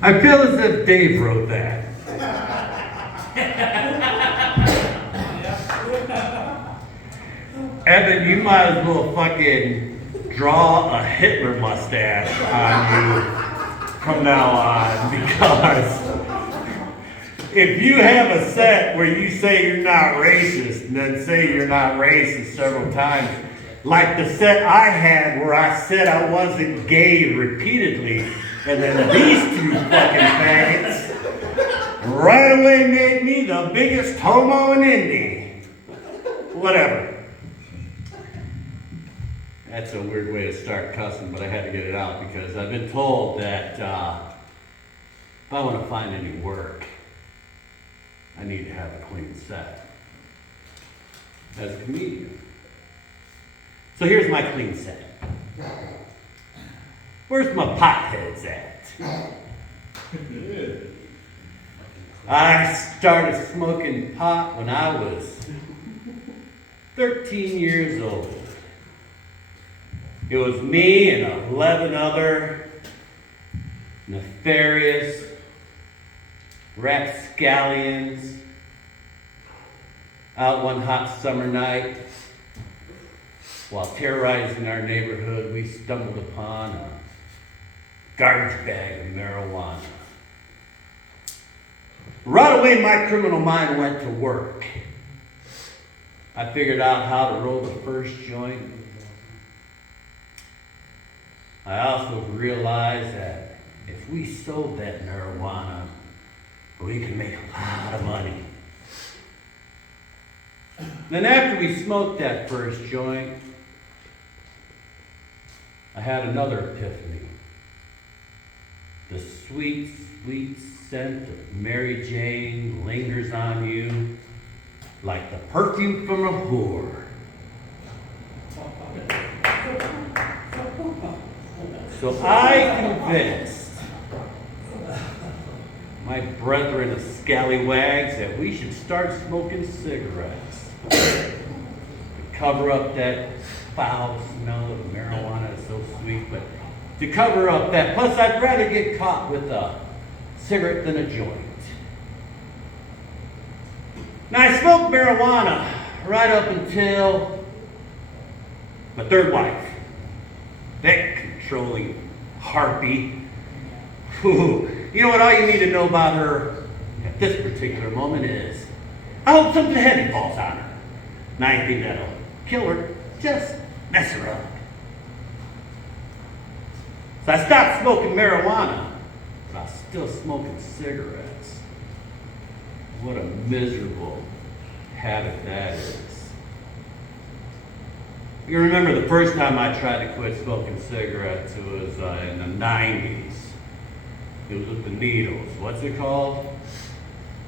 I feel as if Dave wrote that. Evan, you might as well fucking draw a Hitler mustache on you from now on, because if you have a set where you say you're not racist and then say you're not racist several times, like the set I had where I said I wasn't gay repeatedly, and then these two fucking faggots right away made me the biggest homo in Indy. Whatever. That's a weird way to start cussing, but I had to get it out because I've been told that if I want to find any work, I need to have a clean set as a comedian. So here's my clean set. Where's my potheads at? I started smoking pot when I was 13 years old. It was me and 11 other nefarious rapscallions out one hot summer night. While terrorizing our neighborhood, we stumbled upon a garbage bag of marijuana. Right away, my criminal mind went to work. I figured out how to roll the first joint. I also realized that if we sold that marijuana, we could make a lot of money. Then after we smoked that first joint, I had another epiphany. The sweet, sweet scent of Mary Jane lingers on you like the perfume from a whore. So I convinced my brethren of scallywags that we should start smoking cigarettes to cover up that foul smell of marijuana. It's so sweet, but to cover up that. Plus, I'd rather get caught with a cigarette than a joint. Now, I smoked marijuana right up until my third wife, that controlling harpy. Ooh. You know what? All you need to know about her at this particular moment is, I hope something heavy falls on her. Now, anything that'll kill her, just mess her up. So I stopped smoking marijuana, but I was still smoking cigarettes. What a miserable habit that is. You remember the first time I tried to quit smoking cigarettes, it was in the 90s. It was with the needles. What's it called?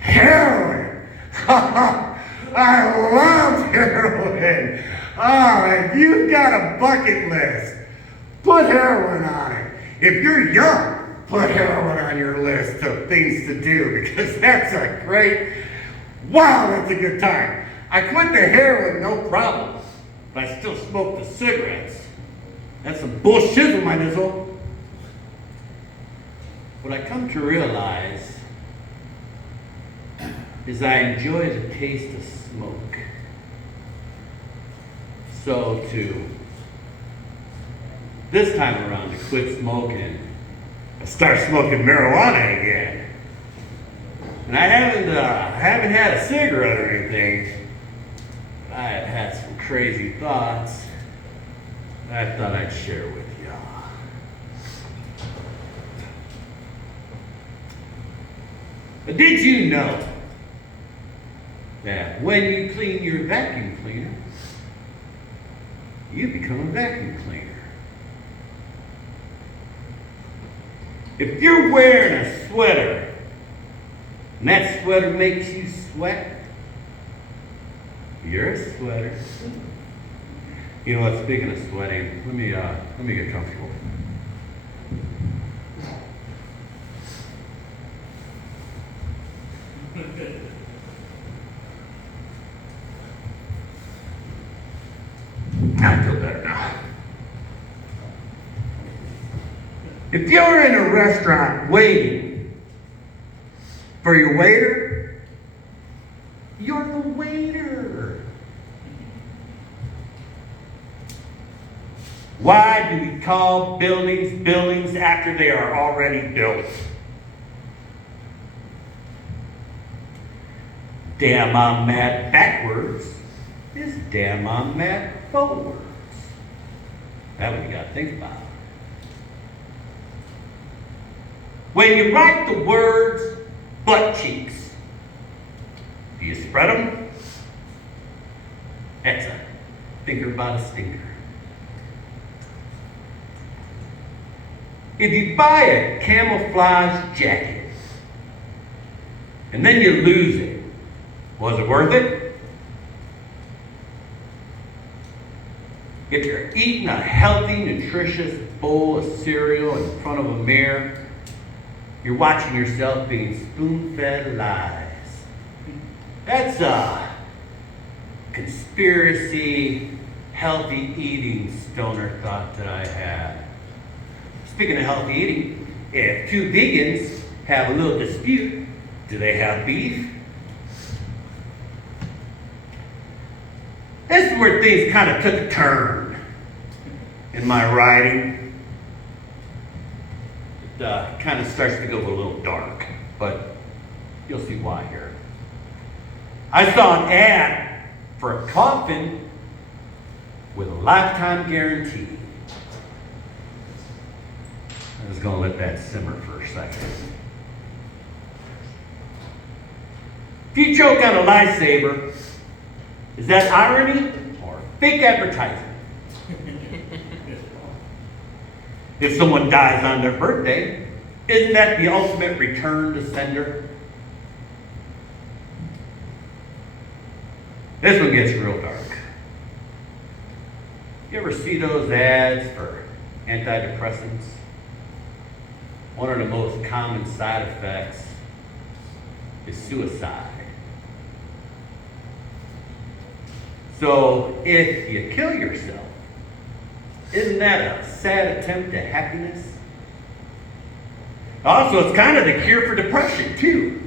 Heroin! I love heroin! Oh, if you've got a bucket list, put heroin on it. If you're young, put heroin on your list of things to do, because that's a great, wow, that's a good time. I quit the heroin, no problem, but I still smoke the cigarettes. That's some bullshit, my nizzle. What I come to realize is I enjoy the taste of smoke. So this time around, to quit smoking, I start smoking marijuana again. And I haven't had a cigarette or anything. But I have had some crazy thoughts that I thought I'd share with y'all. But did you know that when you clean your vacuum cleaner, you become a vacuum cleaner? If you're wearing a sweater and that sweater makes you sweat, you're a sweater. You know what, speaking of sweating, let me get comfortable. I feel better now. If you're in a restaurant waiting For your waiter, you're the waiter. Why do we call buildings buildings after they are already built? Damn, I'm mad backwards is damn, I'm mad forwards. That's what you gotta think about. When you write the words butt cheeks, do you spread them? That's a thinker about a stinker. If you buy a camouflage jacket and then you lose it, was it worth it? If you're eating a healthy, nutritious bowl of cereal in front of a mirror, you're watching yourself being spoon-fed lies. That's a conspiracy, healthy eating stoner thought that I had. Speaking of healthy eating, if two vegans have a little dispute, do they have beef? This is where things kind of took a turn in my writing. It kind of starts to go a little dark, but you'll see why here. I saw an ad for a coffin with a lifetime guarantee. I'm just going to let that simmer for a second. If you choke on a lightsaber, is that irony or fake advertising? If someone dies on their birthday, isn't that the ultimate return to sender? This one gets real dark. You ever see those ads for antidepressants? One of the most common side effects is suicide. So if you kill yourself, isn't that a sad attempt at happiness? Also, it's kind of the cure for depression, too.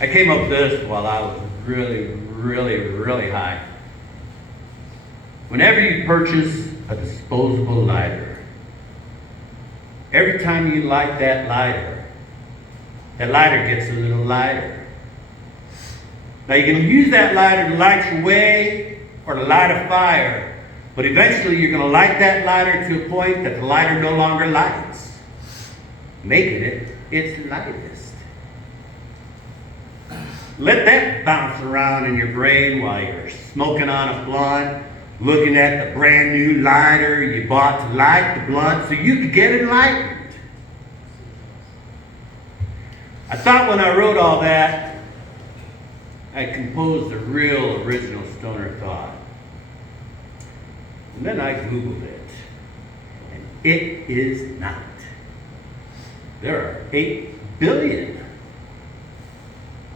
I came up with this while I was really high. Whenever you purchase a disposable lighter, every time you light that lighter gets a little lighter. Now you can use that lighter to light your way or to light a fire, but eventually you're going to light that lighter to a point that the lighter no longer lights, making it its lightest. Let that bounce around in your brain while you're smoking on a blunt, looking at the brand new lighter you bought to light the blunt so you could get enlightened. I thought when I wrote all that, I composed a real original stoner thought. And then I Googled it. And it is not. There are 8 billion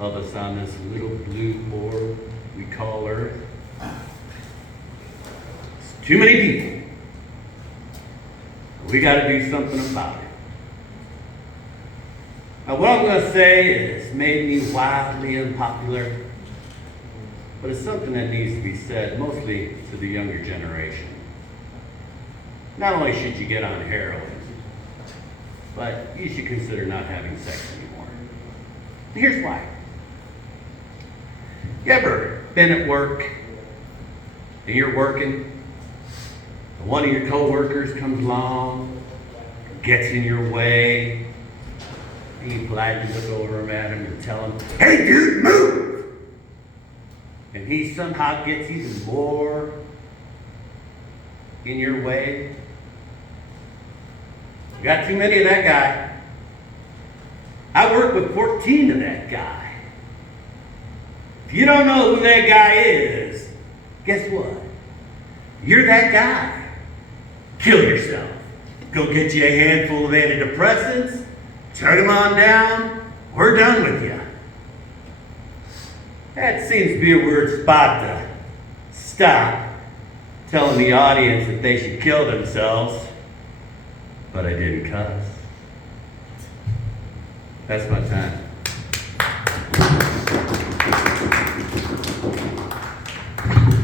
of us on this little blue board we call Earth. It's too many people. We got to do something about it. Now, what I'm going to say is made me wildly unpopular, but it's something that needs to be said, mostly to the younger generation. Not only should you get on heroin, but you should consider not having sex anymore. And here's why. You ever been at work and you're working, and one of your coworkers comes along, gets in your way, and you politely look over at him and tell him, "Hey dude, move!" And he somehow gets even more in your way. You got too many of that guy. I work with 14 of that guy. If you don't know who that guy is, guess what? You're that guy. Kill yourself. Go get you a handful of antidepressants, turn them on down, we're done with you. That seems to be a weird spot to stop telling the audience that they should kill themselves. but I didn't cuss. That's my time.